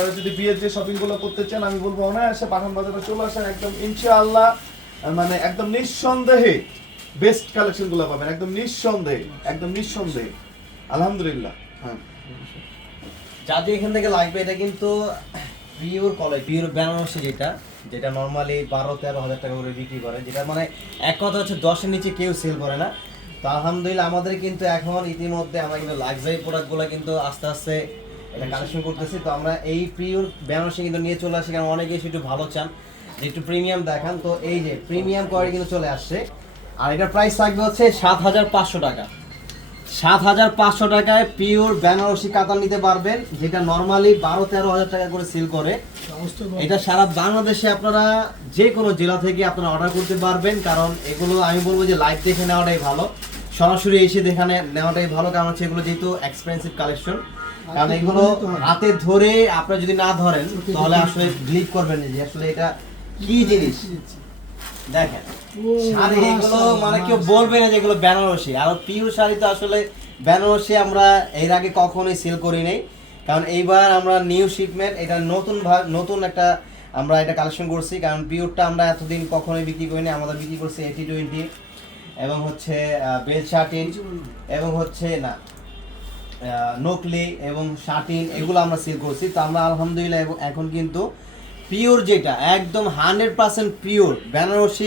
আপনারা যদি বিয়ের যে শপিং গুলো করতে চান আমি বলবো অনায়াসে পাঠান বাজারে চলে আসেন, একদম ইনশাআল্লাহ মানে একদম নিঃসন্দেহে বেস্ট কালেকশন গুলো পাবেন, একদম নিঃসন্দেহে, একদম নিঃসন্দেহে। আলহামদুলিল্লাহ। হ্যাঁ, যাদের এখান থেকে লাগবে, এটা কিন্তু পিওর কলাই, পিওর বেনারসি, যেটা নর্মালি 12-13 হাজার টাকা করে বিক্রি করে, যেটা মানে এক কথা হচ্ছে 10-এর নিচে কেউ সেল করে না। তো আলহামদুলিল্লাহ আমাদের কিন্তু এখন ইতিমধ্যে আমরা কিন্তু লাক্সারি প্রোডাক্টগুলো কিন্তু আস্তে আস্তে এটা কালেকশন করতেছি। তো আমরা এই পিওর বেনারসি কিন্তু নিয়ে চলে আসি, কারণ অনেকে একটু ভালো চান যে একটু প্রিমিয়াম দেখান। তো এই যে প্রিমিয়াম কোয়ালিটি কিন্তু চলে আসছে, আর এটার প্রাইস থাকবে হচ্ছে 7,500 টাকা। 7,500 টাকায় পিওর বেনারসি কাতান নিতে পারবেন, যেটা নর্মালি 12-13 হাজার টাকা করে সেল করে। এটা সারা বাংলাদেশে আপনারা যে কোনো জেলা থেকে আপনারা অর্ডার করতে পারবেন, কারণ এগুলো আমি বলবো যে লাইভ দেখে নেওয়াটাই ভালো, সরাসরি এসে দেখে নেওয়াটাই ভালো, কারণ হচ্ছে এগুলো যেহেতু এক্সপেন্সিভ কালেকশন। কারণ এগুলো হাতে ধরে আপনারা যদি না ধরেন তাহলে আসলে বিলিভ করবেন না যে আসলে এটা কি জিনিস। দেখেন শাড়ি এগুলো মানে কেউ বলবে না যে এগুলো বেনারসি, আর পিওর শাড়ি তো আসলে বেনারসি আমরা এর আগে কখনোই সেল করি নাই, কারণ এইবার আমরা নিউ শিপমেন্ট, এটা নতুন একটা আমরা এটা কালেকশন করছি। কারণ পিওরটা আমরা এতদিন কখনোই বিক্রি করি না, আমাদের বিক্রি করছি 80-20 এবং হচ্ছে বেল শার্টিন এবং হচ্ছে না নকলি এবং শার্টিন, এগুলো আমরা সেল করছি। তো আমরা আলহামদুলিল্লাহ এখন কিন্তু পিওর যেটা একদম 100% পিওর বেনারসি